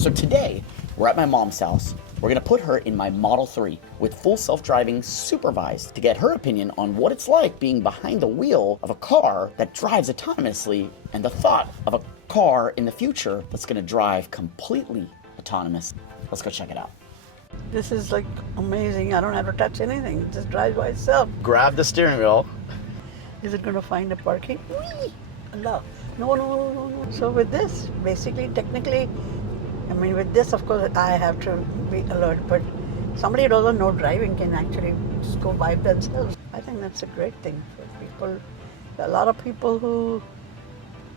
So today, we're at my mom's house. We're gonna put her in my Model 3 with full self-driving supervised to get her opinion on what it's like being behind the wheel of a car that drives autonomously and the thought of a car in the future that's gonna drive completely autonomous. Let's go check it out. This is like amazing. I don't have to touch anything. It just drives by itself. Grab the steering wheel. Is it going to find a parking? Whee! Allah. No. So with this, basically, technically, I mean, with this, of course, I have to be alert. But somebody who doesn't know driving can actually just go by themselves. I think that's a great thing for people. A lot of people who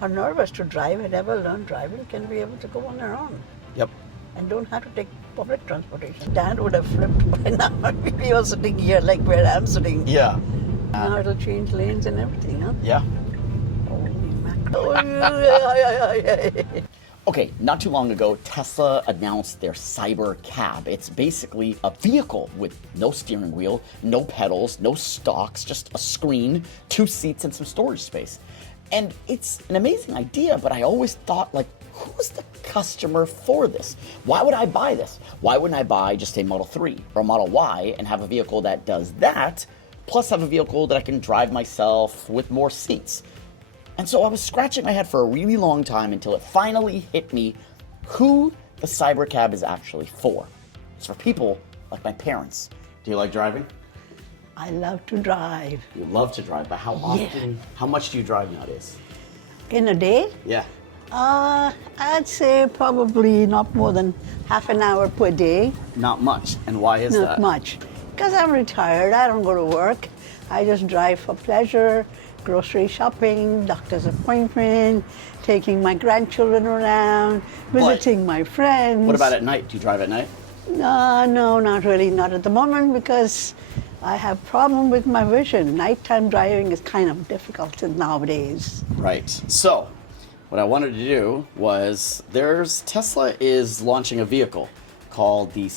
are nervous to drive and never learn driving can be able to go on their own. Yep. And don't have to take public transportation. Dad would have flipped by now if he was sitting here like where I'm sitting. Yeah. Now it'll change lanes and everything, huh? Yeah. Holy mackerel. Okay, not too long ago, Tesla announced their Cybercab. It's basically a vehicle with no steering wheel, no pedals, no stalks, just a screen, 2 seats, and some storage space. And it's an amazing idea, but I always thought, like, who's the customer for this? Why would I buy this? Why wouldn't I buy just a Model 3 or a Model Y and have a vehicle that does that, plus have a vehicle that I can drive myself with more seats? And so I was scratching my head for a really long time until it finally hit me who the Cybercab is actually for. It's for people like my parents. Do you like driving? I love to drive. You love to drive, but how often, how much do you drive nowadays? In a day? Yeah. I'd say probably not more than half an hour per day. Not much. And why is that? Not much. Because I'm retired. I don't go to work. I just drive for pleasure, grocery shopping, doctor's appointment, taking my grandchildren around, visiting my friends. What about at night? Do you drive at night? No, not really. Not at the moment because I have problem with my vision. Nighttime driving is kind of difficult nowadays. Right. So, what I wanted to do was Tesla is launching a vehicle called the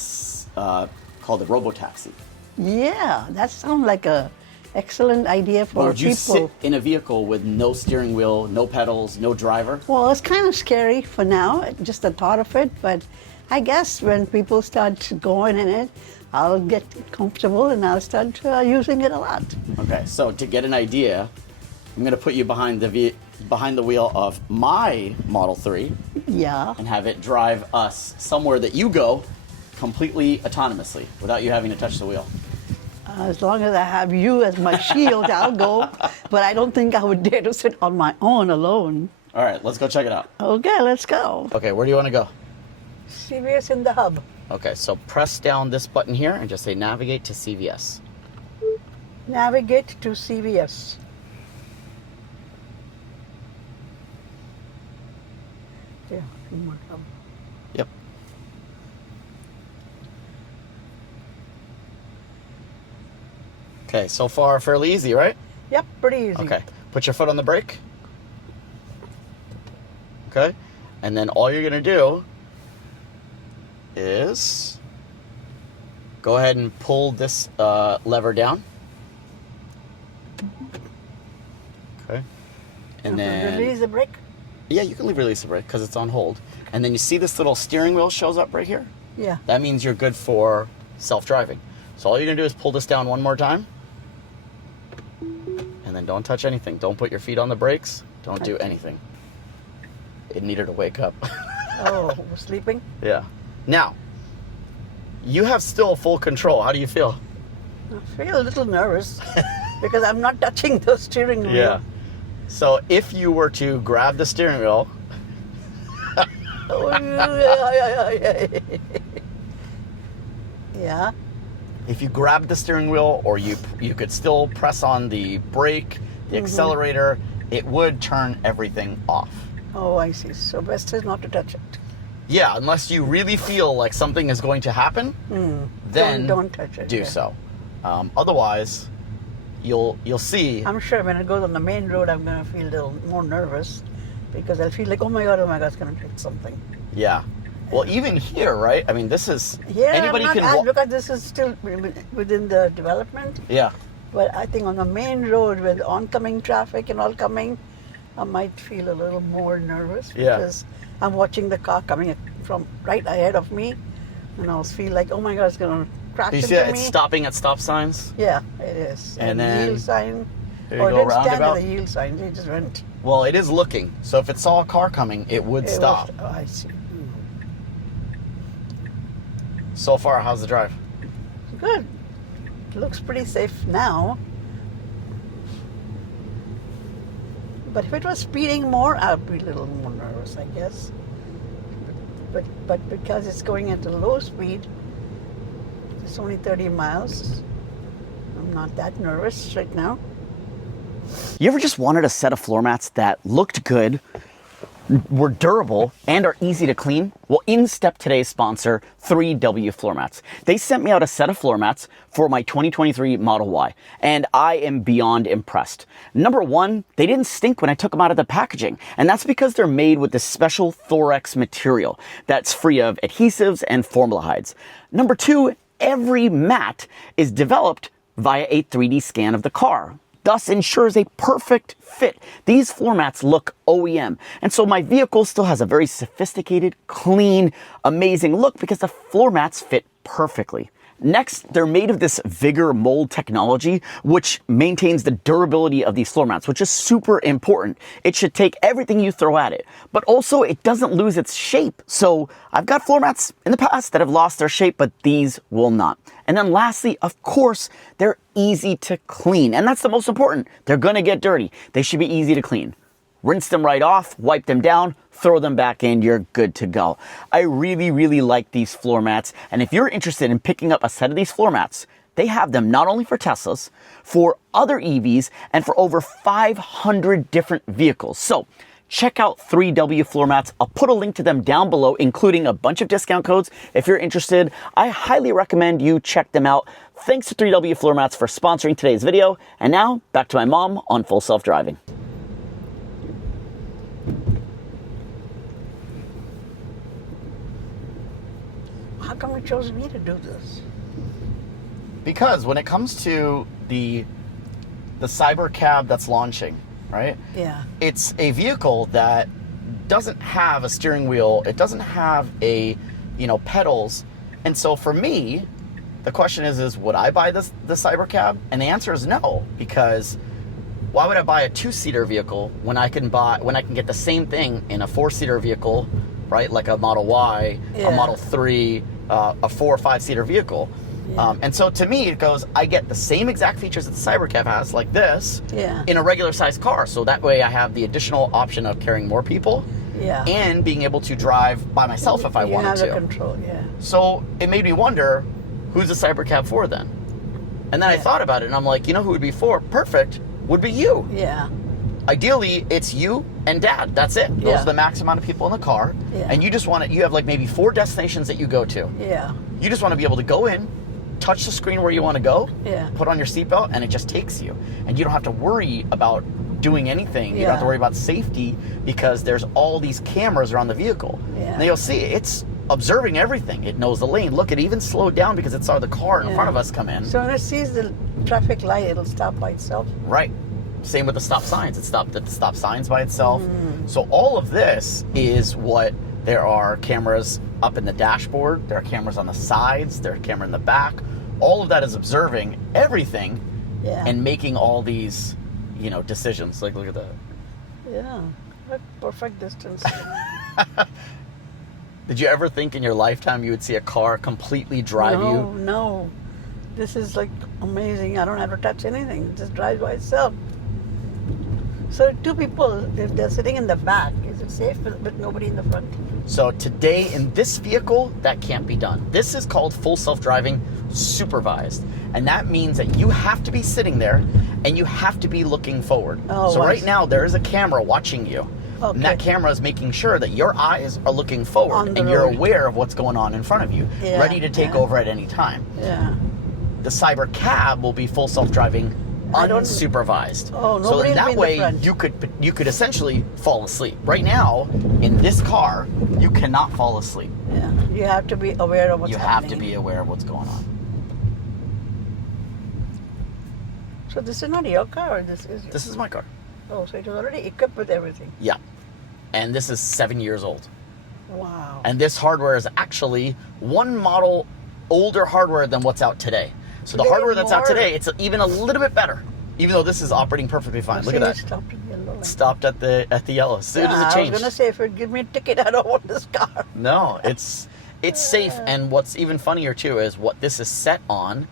Robotaxi. Yeah, that sounds like a excellent idea for Would you people. sit in a vehicle with no steering wheel, no pedals, no driver? Well, it's kind of scary for now, just the thought of it, but I guess when people start going in it, I'll get comfortable and I'll start using it a lot. Okay, so to get an idea, I'm going to put you behind the wheel of my Model 3 Yeah. and have it drive us somewhere that you go completely autonomously without you having to touch the wheel. As long as I have you as my shield, I'll go. But I don't think I would dare to sit on my own alone. All right, let's go check it out. Okay, let's go. Okay, where do you want to go? CVS in the hub. Okay, so press down this button here and just say navigate to CVS. Navigate to CVS. Yeah, in one hub. Yep. Okay, so far fairly easy, right? Yep, pretty easy. Okay, put your foot on the brake. Okay, and then all you're gonna do is go ahead and pull this lever down. Okay, and then Release the brake? yeah, you can release the brake because it's on hold. And then you see this little steering wheel shows up right here? Yeah. That means you're good for self-driving. So all you're gonna do is pull this down one more time. And then don't touch anything. Don't put your feet on the brakes. Don't do anything. It needed to wake up. Oh, we're sleeping? Yeah. Now, you have still full control. How do you feel? I feel a little nervous because I'm not touching the steering wheel. Yeah. So if you were to grab the steering wheel, Yeah. if you grabbed the steering wheel or you could still press on the brake, the accelerator, it would turn everything off. Oh, I see. So best is not to touch it. Yeah, unless you really feel like something is going to happen, then Don't touch it. do yeah. so. Otherwise, you'll see. I'm sure when it goes on the main road, I'm going to feel a little more nervous because I'll feel like, oh my God, it's going to hit something. Yeah. Well, even here, right? I mean, this is Yeah, anybody I'm can. not, because this is still within the development. Yeah. But I think on the main road with oncoming traffic and all coming, I might feel a little more nervous Yeah. because I'm watching the car coming from right ahead of me, and I was feel like, oh my God, it's gonna crash Do you into see that? me. It's stopping at stop signs. Yeah, it is. And then yield sign. there you It go, didn't stand roundabout. at the yield sign. It just went. Well, it is looking. So if it saw a car coming, it would stop. Oh, I see. So far, how's the drive? Good. Looks pretty safe now. But if it was speeding more, I'd be a little more nervous, I guess. But because it's going at a low speed, it's only 30 miles. I'm not that nervous right now. You ever just wanted a set of floor mats that looked good, were durable, and are easy to clean? Well, in step today's sponsor, 3W Floor Mats. They sent me out a set of floor mats for my 2023 Model Y, and I am beyond impressed. Number one, they didn't stink when I took them out of the packaging, and that's because they're made with this special Thorex material that's free of adhesives and formaldehydes. Number two, every mat is developed via a 3D scan of the car, thus ensures a perfect fit. These floor mats look OEM, and so my vehicle still has a very sophisticated, clean, amazing look because the floor mats fit perfectly. Next, they're made of this Vigor mold technology, which maintains the durability of these floor mats, which is super important. It should take everything you throw at it, but also it doesn't lose its shape. So I've got floor mats in the past that have lost their shape, but these will not. And then lastly, of course, they're easy to clean. And that's the most important. They're gonna get dirty. They should be easy to clean. Rinse them right off, wipe them down, throw them back in, you're good to go. I really, really like these floor mats. And if you're interested in picking up a set of these floor mats, they have them not only for Teslas, for other EVs, and for over 500 different vehicles. So check out 3W Floor Mats. I'll put a link to them down below, including a bunch of discount codes. If you're interested, I highly recommend you check them out. Thanks to 3W Floor Mats for sponsoring today's video. And now, back to my mom on Full Self-Driving. How come you chose me to do this? Because when it comes to the Cybercab that's launching, right? Yeah. It's a vehicle that doesn't have a steering wheel. It doesn't have a, pedals. And so for me, the question is would I buy the Cybercab? And the answer is no, because why would I buy a 2-seater vehicle when I can get the same thing in a 4-seater vehicle, right? Like a Model Y, Yeah. a Model 3, a 4 or 5-seater vehicle. Yeah. And so to me, it goes, I get the same exact features that the Cybercab has, like this, Yeah. in a regular sized car. So that way I have the additional option of carrying more people Yeah. and being able to drive by myself if I you wanted have to. the control, yeah. So it made me wonder, who's the Cybercab for then? And then I Yeah. thought about it and I'm like, who would be for? Perfect, would be you. Yeah. Ideally, it's you and Dad. That's it. Those Yeah. are the max amount of people in the car. Yeah. And you just want to, you have like maybe 4 destinations that you go to. Yeah. You just want to be able to go in, touch the screen where you want to go, Yeah. put on your seatbelt, and it just takes you. And you don't have to worry about doing anything. You don't have to Yeah. worry about safety because there's all these cameras around the vehicle. Yeah. And you'll see it's observing everything. It knows the lane. Look, it even slowed down because it saw the car in Yeah. front of us come in. So when it sees the traffic light, it'll stop by itself. Right. Same with the stop signs. It stopped at the stop signs by itself. Mm. So all of this is what there are cameras up in the dashboard. There are cameras on the sides. There's a camera in the back. All of that is observing everything Yeah. and making all these, decisions. Like, look at that. Yeah. What perfect distance. Did you ever think in your lifetime you would see a car completely drive no, you? No. This is like amazing. I don't have to touch anything. It just drives by itself. So 2 people, if they're sitting in the back, is it safe with nobody in the front? So today in this vehicle, that can't be done. This is called full self-driving supervised. And that means that you have to be sitting there and you have to be looking forward. Oh, so I right see. now there is a camera watching you. Okay. And that camera is making sure that your eyes are looking forward On the and you're road. aware of what's going on in front of you, Yeah, ready to take yeah. over at any time. Yeah. The Cybercab will be full self-driving I don't- unsupervised. Oh, so nobody in will that be in the way front. you could essentially fall asleep. Right now, in this car, you cannot fall asleep. Yeah. You have to be aware of what's You happening. have to be aware of what's going on. So this is not your car, or this is your... This is my car. Oh, so it was already equipped with everything. Yeah. And this is 7 years old. Wow. And this hardware is actually one model older hardware than what's out today. So the Way hardware that's out more. today, it's even a little bit better, even though this is operating perfectly fine. Look at that. Stopped at yellow light. Stopped at the yellow. As soon as it I changed. was gonna say, if it give me a ticket, I don't want this car. No, it's safe. And what's even funnier too is what this is set on.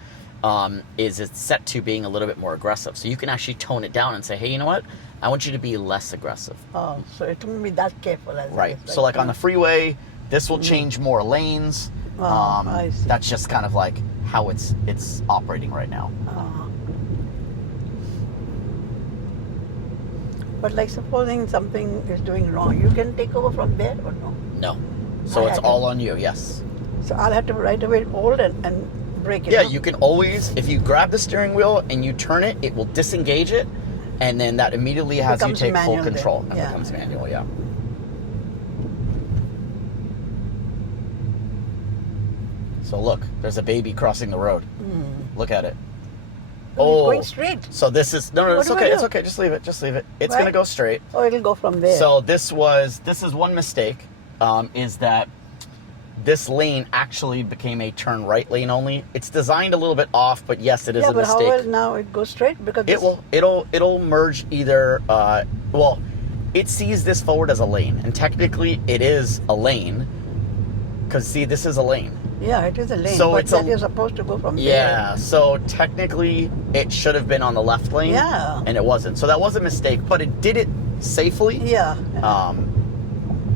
Is it's set to being a little bit more aggressive. So you can actually tone it down and say, hey, you know what? I want you to be less aggressive. Oh, so it won't be that careful as Right. it is, So like on the freeway, this will change more lanes. Oh, I see. That's just kind of like how it's operating right now. But like supposing something is doing wrong, you can take over from there or no? No. So I it's had all on you, yes. So I'll have to right away hold and break it. Yeah, no? you can always, if you grab the steering wheel and you turn it, it will disengage it, and then that immediately has you becomes take full manual then. control. And Yeah. becomes manual, yeah. So look, there's a baby crossing the road. Look at it. Oh, it's going straight. So this is no, What it's do I okay. do? It's okay. Just leave it. Just leave it. It's Right. gonna go straight. Oh, it'll go from there. So this is one mistake. Is that this lane actually became a turn right lane only. It's designed a little bit off, but yes, it is yeah, a but mistake. how will now it goes straight? Because It'll merge either. Well, it sees this forward as a lane, and technically it is a lane. Because see, this is a lane. yeah, it is a lane. So but it's that a- you're supposed to go from Yeah, so technically it should have been on the left lane. Yeah. And it wasn't. So that was a mistake, but it did it safely. there. Yeah.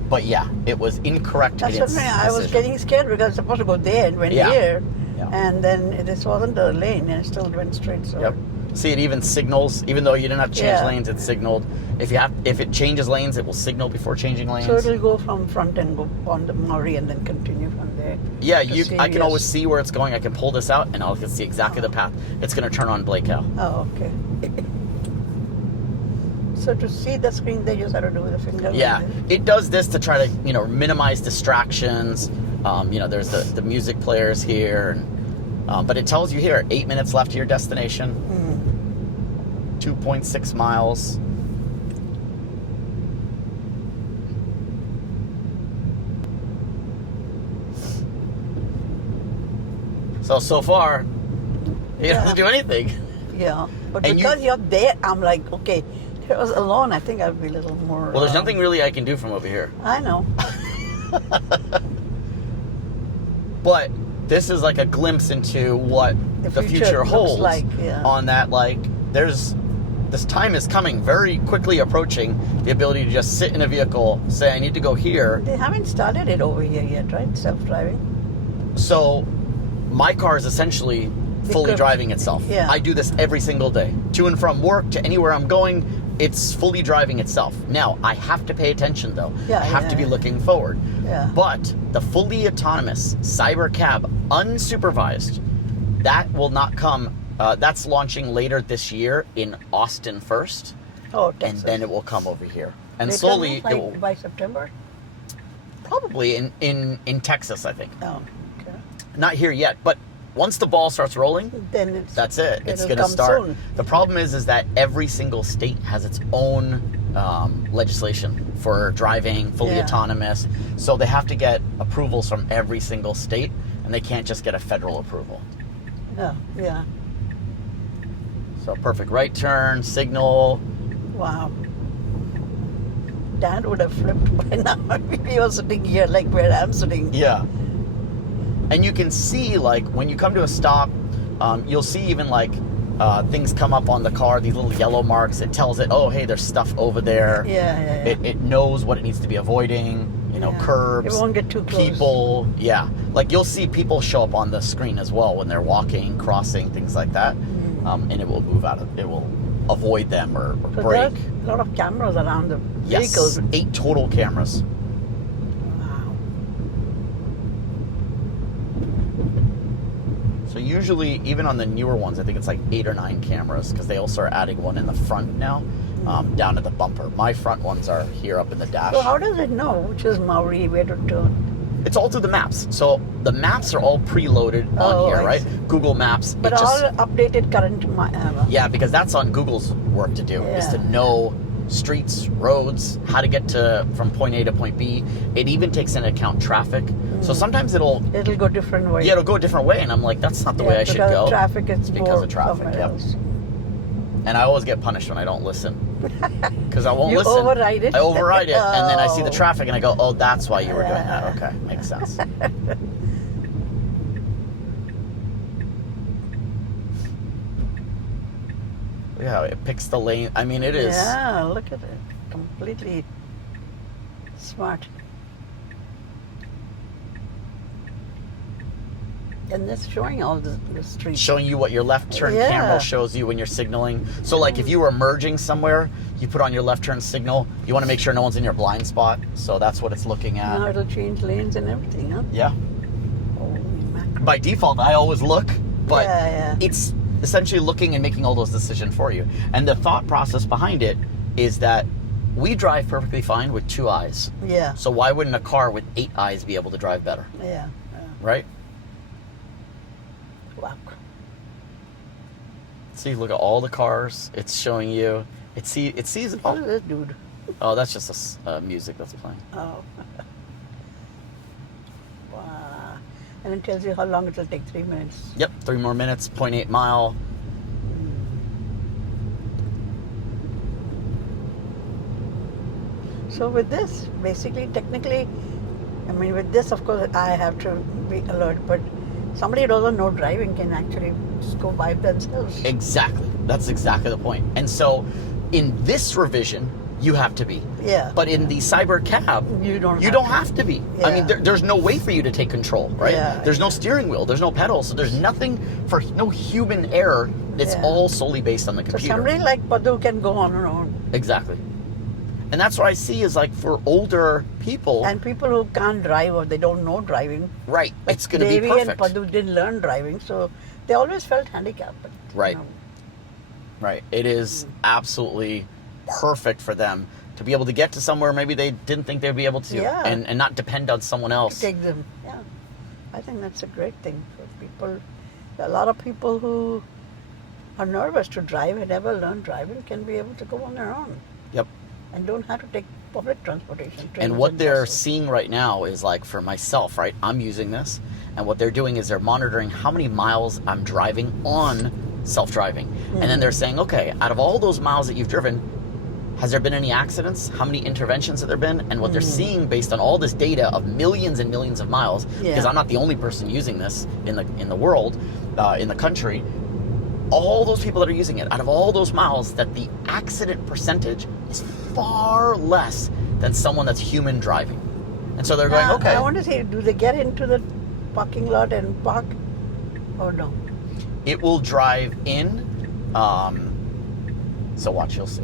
But yeah, it was incorrect. That's in what its I mean. I was decision. getting scared because it's supposed to go there and went Yeah. here. Yeah. And then this wasn't a lane and it still went straight. So Yep. See, it even signals, even though you didn't have to change Yeah. lanes, it signaled. If it changes lanes, it will signal before changing lanes. So it'll go from front and go on the Maury and then continue from there. Yeah, to I can CVS. always see where it's going. I can pull this out and I can see exactly the path. It's going to turn on Blake Howe. Oh, okay. So to see the screen, they just have to do with a finger. Yeah, like this. it does this to try to minimize distractions. There's the music players here, but it tells you here 8 minutes left to your destination. 2.6 miles. So far, he doesn't do anything. Yeah, but And because you're there, I'm like, okay. If it was alone, I think I'd be a little more. Well, there's nothing really I can do from over here. I know. But this is like a glimpse into what The the future future looks holds. like, yeah. On that, this time is coming, very quickly approaching. The ability to just sit in a vehicle, say I need to go here. They haven't started it over here yet, right? Self-driving. So my car is essentially fully Equipped. driving itself. Yeah. I do this every single day. To and from work, to anywhere I'm going, it's fully driving itself. Now, I have to pay attention though. Yeah, I have to be yeah. looking forward. Yeah. But the fully autonomous Cybercab, unsupervised, that will not come. That's launching later this year in Austin first, Oh, and Texas. then it will come over here. And They slowly, come, it like, will by September. probably in Texas, I think. Oh, okay. Not here yet, but once the ball starts rolling, Then it's. that's it. It's it'll going to come start. soon. The problem is that every single state has its own legislation for driving fully Yeah. autonomous. So they have to get approvals from every single state, and they can't just get a federal approval. Yeah, yeah. So perfect right turn, signal. Wow. Dad would have flipped by now if he was sitting here like where I'm sitting. Yeah. And you can see, like, when you come to a stop, you'll see even, like, things come up on the car, these little yellow marks. It tells it, oh, hey, there's stuff over there. Yeah. It knows what it needs to be avoiding, Yeah. curbs. It won't get too close. People, yeah. Like, you'll see people show up on the screen as well when they're walking, crossing, things like that. And it will move it will avoid them or So brake. there's a lot of cameras around the Yes, vehicles. 8 total cameras. Wow. So usually, even on the newer ones, I think it's like 8 or 9 cameras because they also are adding one in the front now, down at the bumper. My front ones are here up in the dash. So how does it know which is Maori, where to turn? It's all through the maps. So the maps are all preloaded on Oh, here, I right? see. Google Maps. But all updated current. Yeah, because that's on Google's work to do, is to Yeah. know streets, roads, how to get from point A to point B. It even takes into account traffic. So sometimes it'll go different way. Yeah, it'll go a different way, and I'm like, that's not the way I should go. Traffic, it's because more of traffic. somewhere Yep. else. And I always get punished when I don't listen. Because I won't listen. You override it? I override it, and then I see the Oh. traffic, and I go, oh, that's why you were doing that. Okay, makes sense. Yeah, it picks the lane. I mean, it is. Yeah, look at it. Completely smart. And it's showing all the streets. Showing you what your left turn Yeah. camera shows you when you're signaling. So, like, if you were merging somewhere, you put on your left turn signal. You want to make sure no one's in your blind spot. So that's what it's looking at. Now it'll change lanes and everything, huh? Yeah. Holy mackerel. By default, I always look, but Yeah. it's essentially looking and making all those decisions for you. And the thought process behind it is that we drive perfectly fine with 2 eyes. Yeah. So why wouldn't a car with 8 eyes be able to drive better? Yeah. Right? Wow. See, look at all the cars. It's showing you. It sees. Look at this dude. Oh, that's just music that's playing. Oh. Wow. And it tells you how long it'll take, 3 minutes. Yep, 3 more minutes, 0.8 mile. So with this, basically, technically, I mean, with this, of course, I have to be alert, but somebody who doesn't know driving can actually just go by themselves. Exactly. That's exactly the point. And so, in this revision, you have to be. Yeah. But in the Cybercab, You don't have to be. I mean, Yeah. there's no way for you to take control, right? Yeah, There's no steering wheel. There's no pedals. So there's nothing for no human error. It's Yeah. all solely based on the So computer. somebody like Padu can go on her own. Exactly. And that's what I see is like for older people, And people who can't drive or they don't know driving, right? like It's going to be Devi and perfect. Padu didn't learn driving, so they always felt handicapped. But, Right. You know, Right. It is absolutely perfect for them to be able to get to somewhere maybe they didn't think they'd be able to, Yeah. and not depend on someone else. take them. Yeah. I think that's a great thing for people. A lot of people who are nervous to drive and never learn driving can be able to go on their own Yep. and don't have to take public transportation. And trains what they're buses. seeing right now is like for myself, right? I'm using this, and what they're doing is they're monitoring how many miles I'm driving on self-driving. And then they're saying, okay, out of all those miles that you've driven, has there been any accidents? How many interventions have there been? And what they're seeing based on all this data of millions and millions of miles, because Yeah. I'm not the only person using this in the world, in the country, all those people that are using it, out of all those miles, that the accident percentage is far less than someone that's human driving. And so they're going, Now, okay. I want to say, do they get into the parking lot and park or no? It will drive in. So watch, you'll see.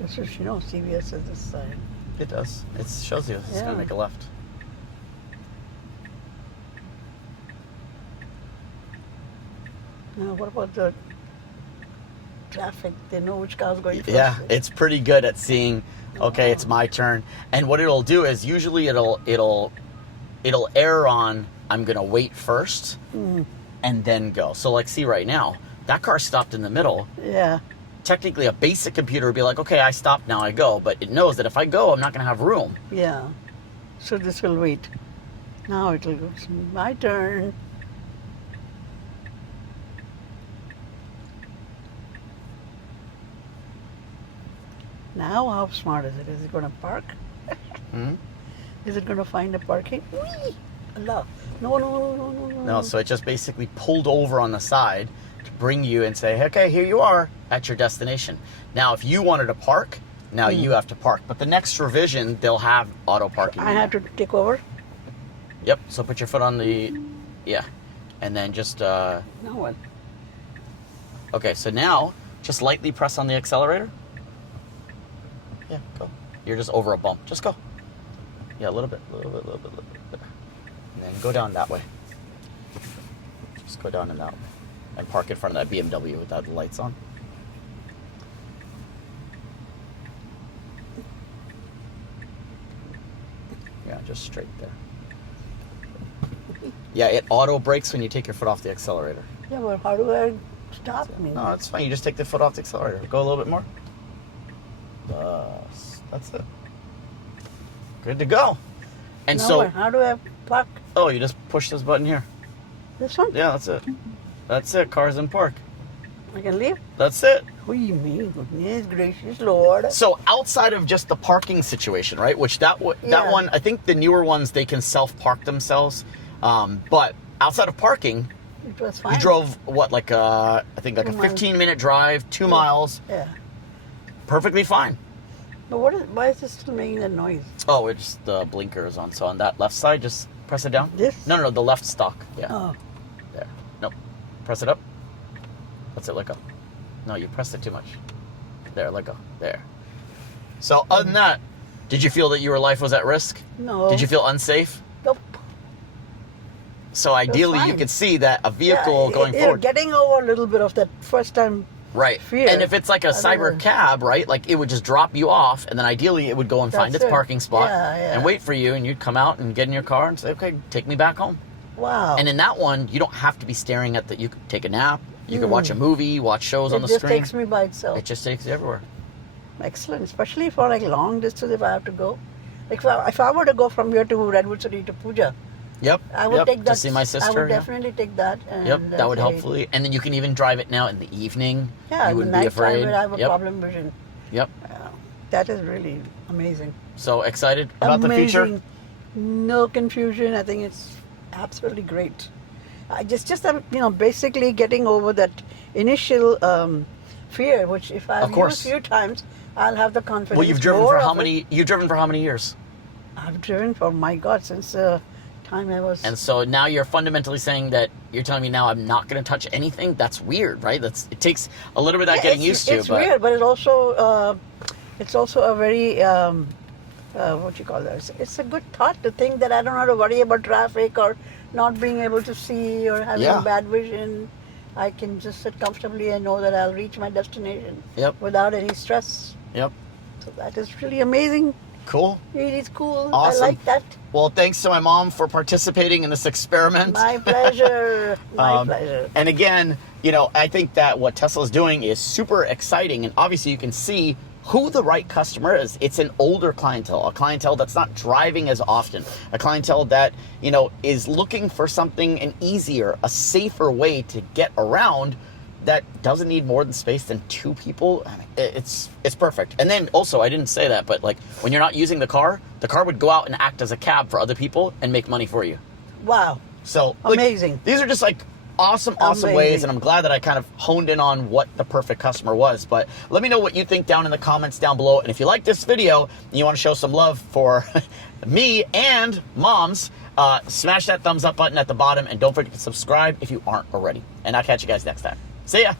This is, CVS is this side. It does. It shows you. It's Yeah. going to make a left. Now, what about the traffic? They know which car's going first. Yeah, it's pretty good at seeing, okay, it's my turn. And what it'll do is usually it'll err on, I'm going to wait first and then go. So like, see right now, that car stopped in the middle. Yeah. Technically, a basic computer would be like, okay, I stopped, now I go. But it knows that if I go, I'm not going to have room. Yeah. So this will wait. Now it will go. It's my turn. Now how smart is it? Is it going to park? Hmm? Is it going to find a parking? Whee! Allah. No, no, no, no, no, no. No, so it just basically pulled over on the side to bring you and say, okay, here you are at your destination. Now, if you wanted to park, now you have to park. But the next revision, they'll have auto parking. I in have there. to take over? Yep, so put your foot on the, yeah. And then just, Now what? okay, so now just lightly press on the accelerator. Yeah, go. You're just over a bump. Just go. Yeah, a little bit. And then go down that way. Just go down in that way. And park in front of that BMW without the lights on. Yeah, just straight there. Yeah, it auto brakes when you take your foot off the accelerator. Yeah, but how do I stop me? No, it's fine. You just take the foot off the accelerator. Go a little bit more. That's it. Good to go. And No, so, but how do I park oh, you just push this button here. this one? Yeah, that's it. That's it. Cars in park. I can leave? That's it. What do you mean? Goodness gracious Lord. So outside of just the parking situation, right? Which that Yeah. one, I think the newer ones they can self-park themselves. But outside of parking, It was fine. you drove what, like I think like 2 a miles. 15-minute drive, 2 miles, Yeah. perfectly fine. But why is this still making that noise? Oh, it's the blinkers on. So on that left side, just press it down. This? No, the left stalk. Yeah. Oh. There. Nope. Press it up. That's it. Let go. No, you pressed it too much. There. Let go. There. So other than that, did you feel that your life was at risk? No. Did you feel unsafe? Nope. So ideally, you fine. could see that a vehicle Yeah, going you're forward. getting over a little bit of that first time. Right. fear. And if it's like a I don't know. Cybercab, right? Like it would just drop you off, and then ideally it would go and find That's its it. parking spot Yeah. and wait for you, and you'd come out and get in your car and say, "Okay, take me back home." Wow. And in that one, you don't have to be staring at the. You could take a nap. You could watch a movie, watch shows on the it just screen. takes me by itself. It just takes you everywhere. Excellent, especially for like long distance if I have to go. Like if I were to go from here to Redwood City to Puja, Yep. I would take that. to see my sister. I would yeah. definitely take that. And Yep, that would say, helpfully. And then you can even drive it now in the evening. Yeah, you in the wouldn't be night afraid. time when I have a Yep. problem vision. Yep. That is really amazing. So excited about the Amazing. future. No confusion. I think it's absolutely great. I just basically getting over that initial fear, which if Of I've course. used a few times, I'll have the confidence. Well, you've driven more for of how it. many? You've driven for how many years? I've driven for, my God, since the time I was. And so now you're fundamentally saying that you're telling me now I'm not going to touch anything. That's weird, right? It takes a little bit of that getting used to. It's But weird, but it's also a very what you call that? It's a good thought to think that I don't have to worry about traffic or not being able to see or having Yeah. bad vision. I can just sit comfortably and know that I'll reach my destination Yep. without any stress. Yep. So that is really amazing. Cool. It is cool. Awesome. I like that. Well, thanks to my mom for participating in this experiment. My pleasure. My pleasure. And again, I think that what Tesla is doing is super exciting. And obviously you can see who the right customer is. It's an older clientele, a clientele that's not driving as often, a clientele that, is looking for something, an easier, a safer way to get around that doesn't need more than space than 2 people. I mean, it's perfect. And then also, I didn't say that, but like when you're not using the car would go out and act as a cab for other people and make money for you. Wow. So like, Amazing. these are just like awesome Amazing. ways, and I'm glad that I kind of honed in on what the perfect customer was. But let me know what you think down in the comments down below. And if you like this video and you want to show some love for me and moms, smash that thumbs up button at the bottom, and don't forget to subscribe if you aren't already. And I'll catch you guys next time. See ya.